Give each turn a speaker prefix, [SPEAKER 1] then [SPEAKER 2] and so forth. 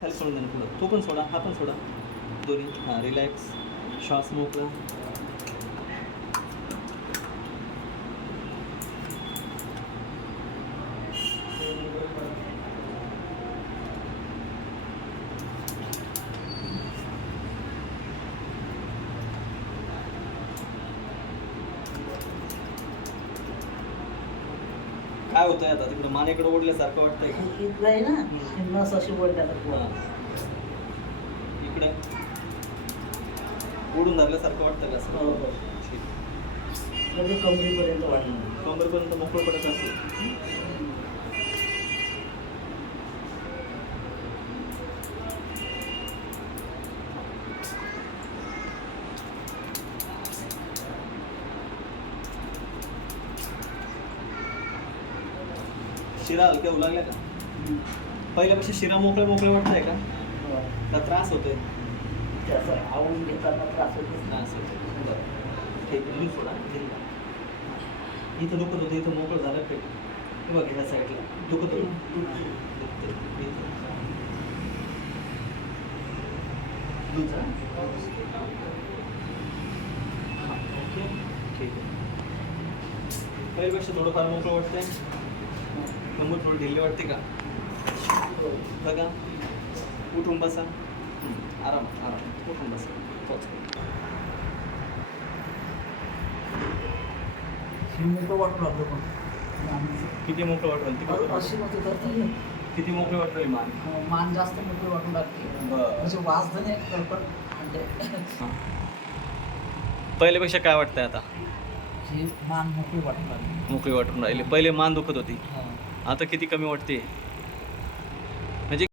[SPEAKER 1] खाली सोडून देणं पुढं. तो पण सोडा हा पण सोडा. दोन्ही. हां रिलॅक्स. श्वास मोकळा. काय होतंय आता? तिकडं मानेकडे ओढल्यासारखं वाटतंय का?
[SPEAKER 2] इथलं आहे ना ही नस अशी वळल्याला
[SPEAKER 1] हां. इकडे? ओढून धरल्यासारखं वाटतं का असं?
[SPEAKER 2] हो हो.
[SPEAKER 1] ठीक.
[SPEAKER 2] कधी कमरेपर्यंत वाढलं
[SPEAKER 1] कमरेपर्यंत मोकळं पडत असेल. शिरा हलक्या लागल्या का? पहिल्यापेक्षा शिरा मोकळे मोकळे वाटतंय का?
[SPEAKER 2] हो.
[SPEAKER 1] का त्रास होतोय?
[SPEAKER 2] ते असं आवडून घेताना त्रास होतो
[SPEAKER 1] त्रास बरं. ठीक आहे सोडा. इथं दुखत होतं इथं मोकळं झालं पेट हे बघ ह्या साईडला दुखत होतं? हा, ओके. ठीक आहे. पहिल्यापेक्षा थोडंफार मोकळं वाटतंय. कंबर थोडी ढिल्ली वाटते का? बघा उठून बसा. हं, आराम आराम. उठून बसा. पोच.
[SPEAKER 2] मोकळं वाटलं आपलं पण.
[SPEAKER 1] किती मोकळं वाटलं? किती किती मोकळे वाटलं मान?
[SPEAKER 2] अं, मान जास्त मोकळी वाटू लागते. म्हणजे पण म्हणजे
[SPEAKER 1] पहिल्यापेक्षा काय वाटतंय आता?
[SPEAKER 2] ही मान मोकळी वाटू लागली
[SPEAKER 1] मोकळी वाटून राहिली. पहिले मान दुखत होती.
[SPEAKER 2] हा.
[SPEAKER 1] आता किती कमी वाटते?